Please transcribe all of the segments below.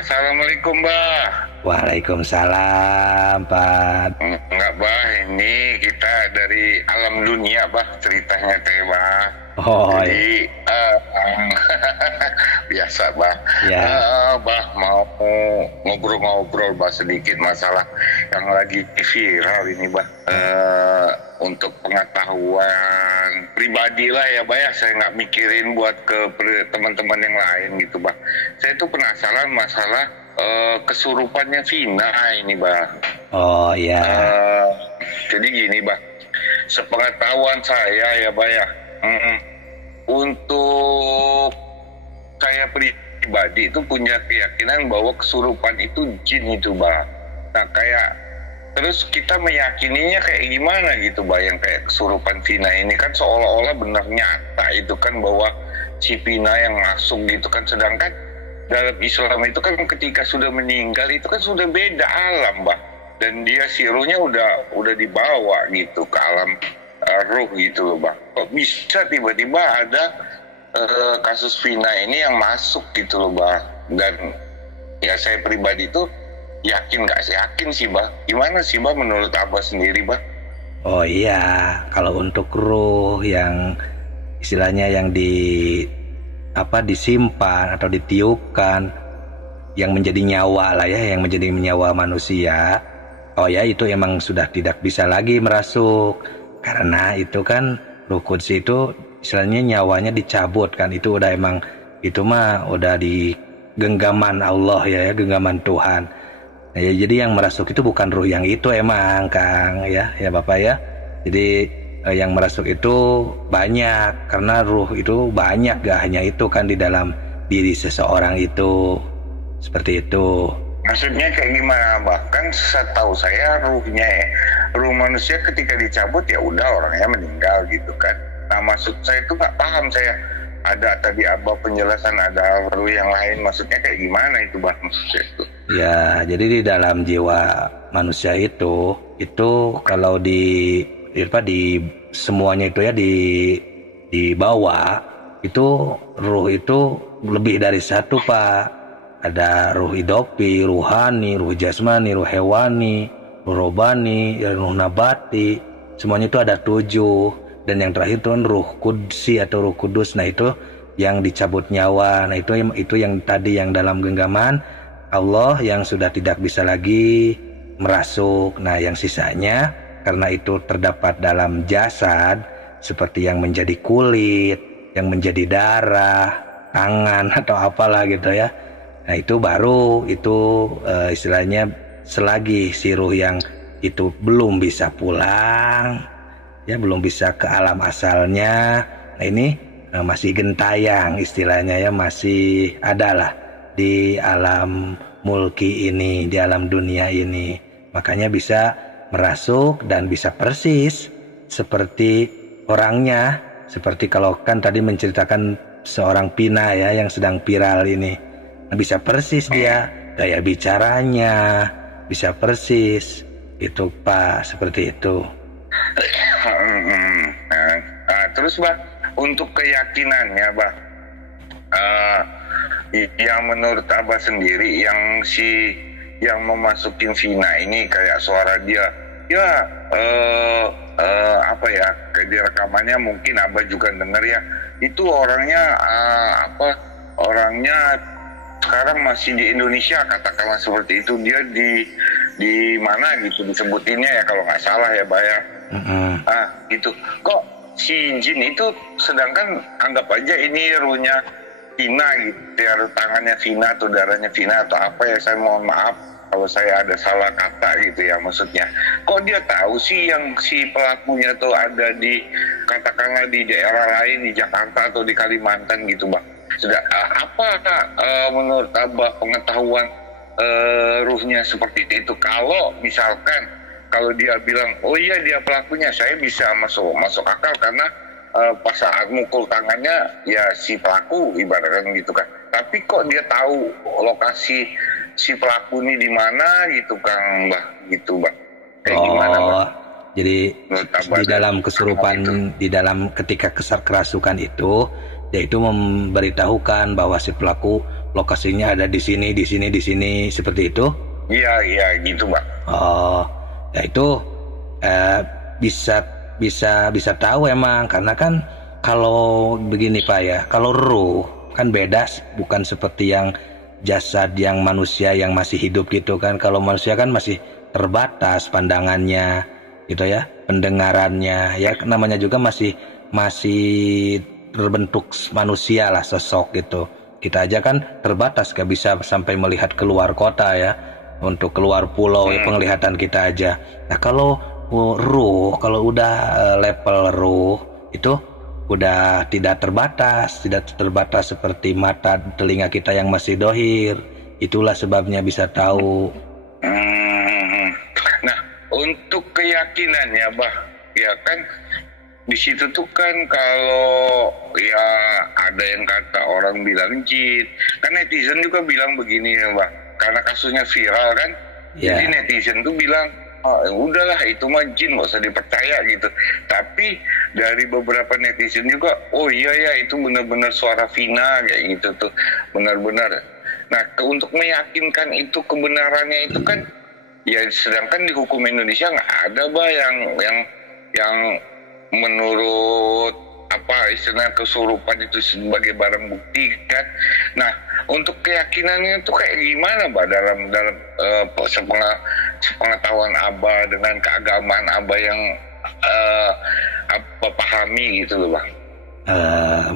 Assalamualaikum, Bah. Waalaikumsalam, Pak. Enggak, Bah. Ini kita dari alam dunia, Bah. Ceritanya teh, Bah. Oh, Jadi, biasa, Bah. ya. Bah, mau ngobrol-ngobrol, Bah, sedikit masalah yang lagi viral ini, Bah. Untuk pengetahuan pribadi lah ya, Bah, ya. Saya nggak mikirin buat ke teman-teman yang lain gitu, Bah. Saya tuh penasaran masalah kesurupannya Vina ini, Bah. Oh, ya. Jadi gini, Bah. Sepengetahuan saya ya, Bah, ya. Untuk saya pribadi itu punya keyakinan bahwa kesurupan itu jin itu, Bah. Nah, terus kita meyakininya kayak gimana gitu, Bah, yang kayak kesurupan Vina ini kan seolah-olah benar nyata itu kan bahwa si Vina yang masuk gitu kan, sedangkan dalam Islam itu kan ketika sudah meninggal itu kan sudah beda alam, Bah, dan dia si ruhnya udah dibawa gitu ke alam ruh gitu loh, Bah. Kok bisa tiba-tiba ada kasus Vina ini yang masuk gitu loh, Bah, dan ya saya pribadi tuh yakin nggak sih, yakin sih, Bah. Gimana sih, Bah, menurut Abah sendiri, Bah? Oh, iya. Kalau untuk ruh yang istilahnya yang disimpan atau ditiupkan, yang menjadi nyawa lah ya, yang menjadi nyawa manusia. Oh ya, itu emang sudah tidak bisa lagi merasuk, karena itu kan ruh kudus itu istilahnya nyawanya dicabut kan. Itu udah emang, itu mah udah di genggaman Allah ya, genggaman Tuhan. Nah, ya, jadi yang merasuk itu bukan ruh yang itu emang, Kang, ya Bapak ya. Jadi yang merasuk itu banyak, karena ruh itu banyak, gak hanya itu kan di dalam diri seseorang itu. Seperti itu. Maksudnya kayak gimana, Bah? Kan setahu saya ruh manusia ketika dicabut ya udah orangnya meninggal gitu kan. Nah, maksud saya itu nggak paham saya. Ada tadi Abah penjelasan ada ruh yang lain, maksudnya kayak gimana itu, Bah, maksudnya itu? Ya, jadi di dalam jiwa manusia itu kalau di semuanya itu ya dibawa itu ruh itu lebih dari satu, Pak. Ada ruh idopi, ruhani, ruh jasmani, ruh hewani, ruh robani, ruh nabati. Semuanya itu ada 7. Dan yang terakhir itu ruh kudsi atau ruh kudus. Nah, itu yang dicabut nyawa. Nah, itu yang tadi yang dalam genggaman Allah yang sudah tidak bisa lagi merasuk. Nah, yang sisanya karena itu terdapat dalam jasad, seperti yang menjadi kulit, yang menjadi darah, tangan atau apalah gitu ya. Nah, itu baru istilahnya selagi si ruh yang itu belum bisa pulang, ya belum bisa ke alam asalnya. Nah, ini masih gentayang istilahnya ya, masih adalah di alam mulki ini, di alam dunia ini. Makanya bisa merasuk dan bisa persis seperti orangnya. Seperti kalau kan tadi menceritakan seorang Vina ya yang sedang viral ini. Bisa persis dia, gaya bicaranya bisa persis. Itu, Pak, seperti itu. Terus, Bah, untuk keyakinannya, Bah, yang menurut Abah sendiri yang memasukin Vina ini kayak suara dia ya kayak di rekamannya mungkin Abah juga denger ya, itu orangnya orangnya sekarang masih di Indonesia, katakanlah seperti itu. Dia di mana gitu disebutinnya ya, kalau nggak salah ya, Bah, ya. Gitu. Kok si jin itu, sedangkan anggap aja ini ruhnya Vina gitu ya, tangannya Vina atau darahnya Vina atau apa ya, saya mohon maaf kalau saya ada salah kata gitu ya maksudnya. Kok dia tahu sih yang si pelakunya tuh ada di, katakanlah di daerah lain, di Jakarta atau di Kalimantan gitu, Bah? Apa menurut Abah pengetahuan ruhnya seperti itu? Kalau misalkan kalau dia bilang oh iya dia pelakunya, saya bisa masuk akal karena pas saat mukul tangannya ya si pelaku ibaratkan gitu kan. Tapi kok dia tahu lokasi si pelaku ini di mana gitu, Kang, Bah, gitu, Bah? Kayak gimana, Bah? Jadi di dalam kesurupan, di dalam ketika kerasukan itu, yaitu memberitahukan bahwa si pelaku lokasinya ada di sini, di sini, di sini, seperti itu? Iya, iya gitu, Pak. Oh, ya itu bisa bisa tahu emang, karena kan kalau begini Pak ya, kalau ruh kan beda, bukan seperti yang jasad yang manusia yang masih hidup gitu kan. Kalau manusia kan masih terbatas pandangannya gitu ya, pendengarannya ya, namanya juga masih terbentuk manusia lah, sosok gitu. Kita aja kan terbatas, gak bisa sampai melihat keluar kota ya, untuk keluar pulau ya, penglihatan kita aja. Nah kalau ruh, kalau udah level ruh itu udah tidak terbatas seperti mata telinga kita yang masih dohir. Itulah sebabnya bisa tahu. Nah untuk keyakinannya bah, ya kan di situ tuh kan kalau ya ada yang kata orang bilang jin, kan netizen juga bilang begini ya Mbak, karena kasusnya viral kan, jadi netizen tuh bilang oh, udahlah itu mah jin, nggak usah dipercaya gitu. Tapi dari beberapa netizen juga, oh iya ya itu benar-benar suara Vina kayak gitu tuh, benar-benar. Nah untuk meyakinkan itu kebenarannya itu kan, ya sedangkan di hukum Indonesia nggak ada bah yang menurut apa istilahnya kesurupan itu sebagai barang bukti kan. Nah untuk keyakinannya itu kayak gimana Mbak dalam sepengetahuan Abah dengan keagamaan Abah yang apa pahami gitu loh Bang?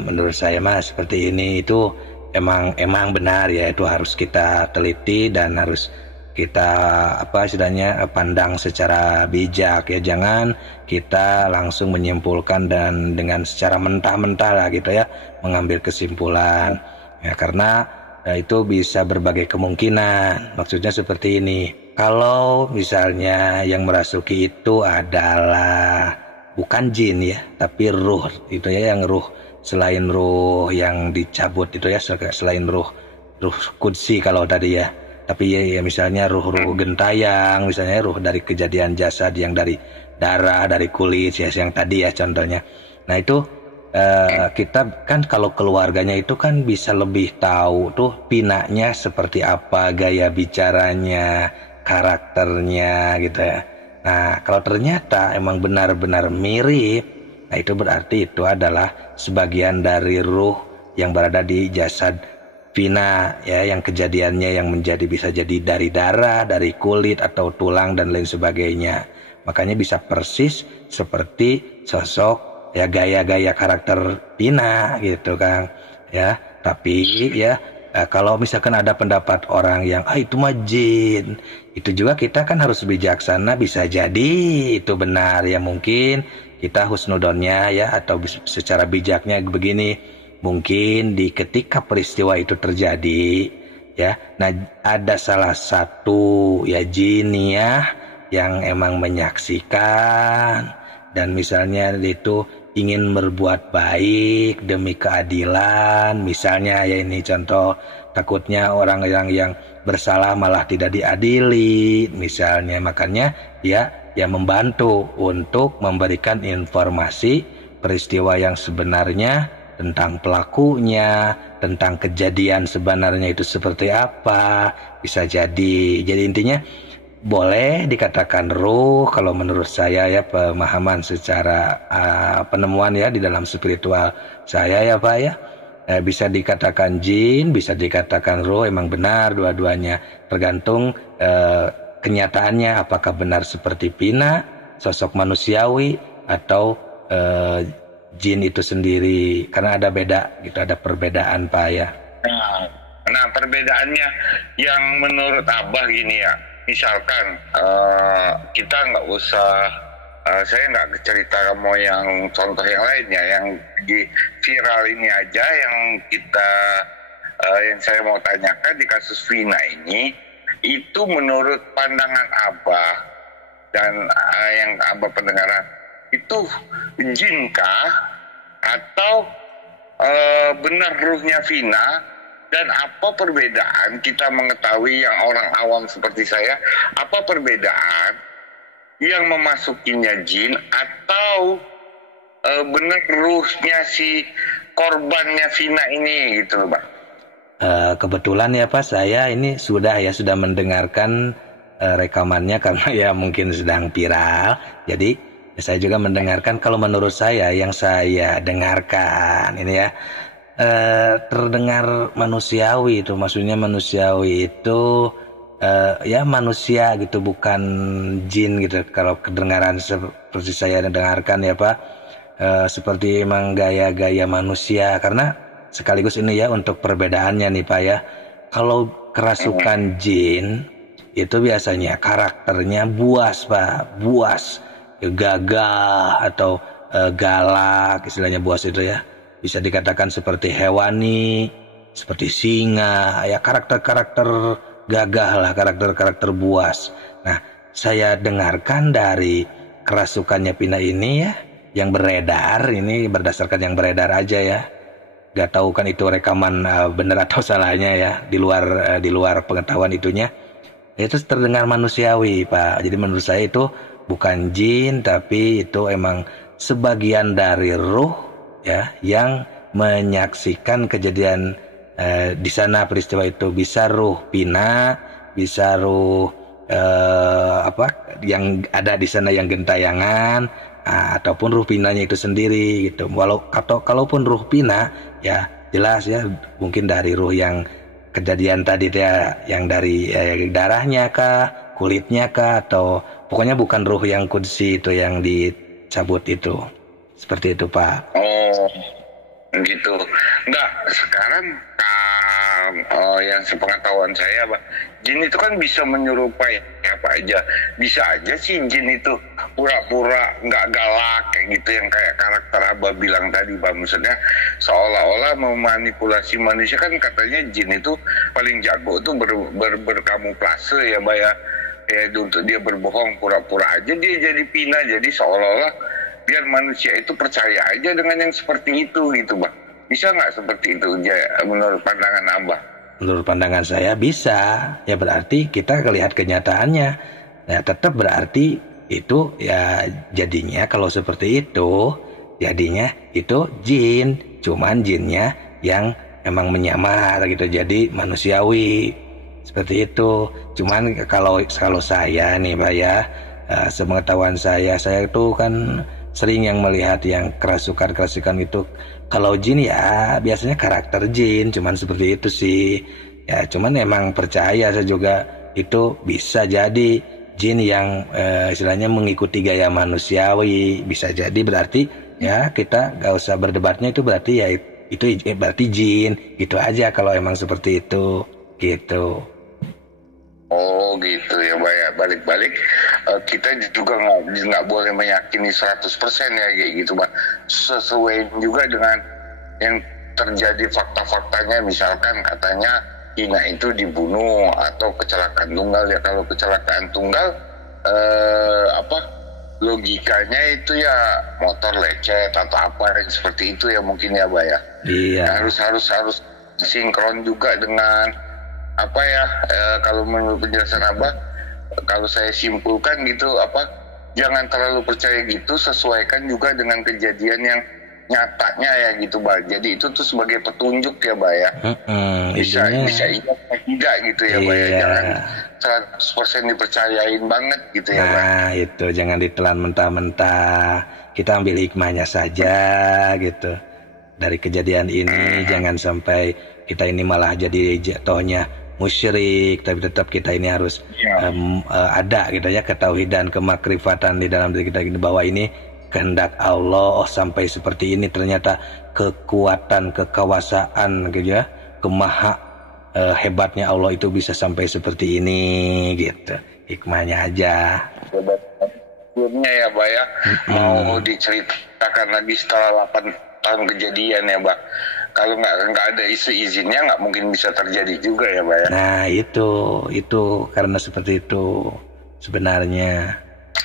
Menurut saya mas seperti ini itu emang benar ya, itu harus kita teliti dan harus kita apa istilahnya pandang secara bijak ya, jangan kita langsung menyimpulkan dan dengan secara mentah-mentah lah gitu ya mengambil kesimpulan ya, karena itu bisa berbagai kemungkinan. Maksudnya seperti ini, kalau misalnya yang merasuki itu adalah bukan jin ya, tapi ruh itu ya, yang ruh selain ruh yang dicabut itu ya, selain ruh kudsi kalau tadi ya, tapi ya misalnya ruh gentayang, misalnya ruh dari kejadian jasad yang dari darah, dari kulit ya, yang tadi ya contohnya. Nah itu kita kan kalau keluarganya itu kan bisa lebih tahu tuh pinanya seperti apa, gaya bicaranya, karakternya gitu ya. Nah kalau ternyata emang benar-benar mirip, nah itu berarti itu adalah sebagian dari ruh yang berada di jasad Vina ya, yang kejadiannya yang bisa jadi dari darah, dari kulit atau tulang dan lain sebagainya. Makanya bisa persis seperti sosok ya, gaya-gaya karakter Vina gitu kan ya. Tapi ya kalau misalkan ada pendapat orang yang itu mah jin, itu juga kita kan harus bijaksana, bisa jadi itu benar ya, mungkin kita husnudonnya ya, atau secara bijaknya begini. Mungkin di ketika peristiwa itu terjadi ya, nah ada salah satu ya jiniah yang emang menyaksikan dan misalnya itu ingin berbuat baik demi keadilan, misalnya ya, ini contoh, takutnya orang yang bersalah malah tidak diadili misalnya, makanya ya membantu untuk memberikan informasi peristiwa yang sebenarnya tentang pelakunya, tentang kejadian sebenarnya itu seperti apa, bisa jadi intinya boleh dikatakan ruh kalau menurut saya ya, pemahaman secara penemuan ya di dalam spiritual saya ya Pak ya, bisa dikatakan jin, bisa dikatakan ruh, emang benar dua-duanya, tergantung kenyataannya apakah benar seperti Vina, sosok manusiawi, atau jin itu sendiri, karena ada beda gitu, ada perbedaan Pak ya. Nah perbedaannya yang menurut Abah gini ya, misalkan kita nggak usah, saya nggak cerita mau yang contoh yang lainnya, yang di viral ini aja yang kita yang saya mau tanyakan di kasus Vina ini, itu menurut pandangan Abah dan yang Abah pendengaran, itu jinkah atau benar ruhnya Vina? Dan apa perbedaan kita mengetahui yang orang awam seperti saya, apa perbedaan yang memasukinya jin atau benar ruhnya si korbannya Vina ini gitu loh Bang? Kebetulan ya Pak, saya ini sudah mendengarkan rekamannya karena ya mungkin sedang viral. Jadi saya juga mendengarkan. Kalau menurut saya yang saya dengarkan ini ya terdengar manusiawi itu, maksudnya manusiawi itu ya manusia gitu, bukan jin gitu. Kalau kedengaran seperti saya dengarkan ya Pak, seperti emang gaya-gaya manusia. Karena sekaligus ini ya untuk perbedaannya nih Pak ya. Kalau kerasukan jin itu biasanya karakternya buas Pak, buas, gagah atau galak, istilahnya buas itu ya. Bisa dikatakan seperti hewani, seperti singa, ya karakter-karakter gagah lah, karakter-karakter buas. Nah, saya dengarkan dari kerasukannya Pina ini ya, yang beredar, ini berdasarkan yang beredar aja ya. Gak tahu kan itu rekaman benar atau salahnya ya, di luar pengetahuan itunya. Itu terdengar manusiawi Pak. Jadi menurut saya itu bukan jin, tapi itu emang sebagian dari ruh ya yang menyaksikan kejadian di sana, peristiwa itu. Bisa ruh Pina, bisa ruh yang ada di sana yang gentayangan, ataupun ruh Pinanya itu sendiri gitu. Kalaupun ruh Pina ya jelas ya mungkin dari ruh yang kejadian tadi ya, yang dari darahnya kah, kulitnya kah, atau pokoknya bukan ruh yang kudsi itu yang dicabut itu. Seperti itu Pak. Oh gitu. Enggak, sekarang yang sepengetahuan saya Pak, jin itu kan bisa menyerupai apa aja. Bisa aja sih jin itu pura-pura nggak galak kayak gitu, yang kayak karakter Abah bilang tadi Pak. Maksudnya seolah-olah memanipulasi manusia. Kan katanya jin itu paling jago tuh berkamuflase ya Pak ya. Ya untuk dia berbohong, pura-pura aja dia jadi Pina. Jadi seolah-olah biar manusia itu percaya aja dengan yang seperti itu gitu Bang. Bisa nggak seperti itu menurut pandangan Abah? Menurut pandangan saya bisa. Ya berarti kita lihat kenyataannya. Nah tetap berarti itu ya jadinya kalau seperti itu, jadinya itu jin. Cuman jinnya yang emang menyamar gitu, jadi manusiawi. Seperti itu. Cuman kalau saya nih Pak ya, sepengetahuan saya itu kan sering yang melihat yang kerasukan itu. Kalau jin ya biasanya karakter jin, cuman seperti itu sih ya. Cuman emang percaya saya juga itu bisa jadi jin yang istilahnya mengikuti gaya manusiawi. Bisa jadi berarti ya kita gak usah berdebatnya, itu berarti ya itu berarti jin gitu aja kalau emang seperti itu gitu. Oh gitu ya Pak ya. Balik-balik kita juga nggak boleh meyakini 100% ya kayak gitu Pak. Sesuai juga dengan yang terjadi fakta-faktanya. Misalkan katanya Ina itu dibunuh atau kecelakaan tunggal ya. Kalau kecelakaan tunggal logikanya itu ya motor lecet atau apa seperti itu ya mungkin ya Pak ya. Iya. Harus sinkron juga dengan kalau menurut penjelasan Abah, kalau saya simpulkan gitu jangan terlalu percaya gitu, sesuaikan juga dengan kejadian yang nyatanya ya gitu Bah. Jadi itu tuh sebagai petunjuk ya Bah ya. Bisa iya tidak gitu ya Bah ya. Jangan 100% dipercayain banget gitu ya Bah. Nah itu jangan ditelan mentah-mentah. Kita ambil hikmahnya saja gitu. Dari kejadian ini jangan sampai kita ini malah jadi jatuhnya musyrik, tapi tetap kita ini harus ada gitu ya ketauhidan, kemakrifatan di dalam diri kita ini, bahwa ini kehendak Allah. Sampai seperti ini ternyata kekuatan, kekuasaan gitu ya, hebatnya Allah itu bisa sampai seperti ini gitu. Hikmahnya aja. Sebelumnya ya Pak ya, mau diceritakan lagi setelah 8 tahun kejadian ya Pak. Kalau nggak ada izinnya nggak mungkin bisa terjadi juga ya Pak ya. Nah itu karena seperti itu sebenarnya.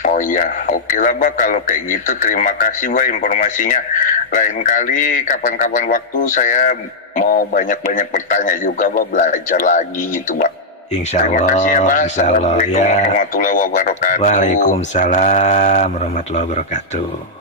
Oh iya, oke lah Pak kalau kayak gitu. Terima kasih Pak informasinya. Lain kali kapan-kapan waktu saya mau banyak-banyak bertanya juga Pak, belajar lagi gitu Pak. Insya Allah. Terima kasih ya Pak. Assalamualaikum warahmatullahi wabarakatuh. Waalaikumsalam warahmatullahi wabarakatuh.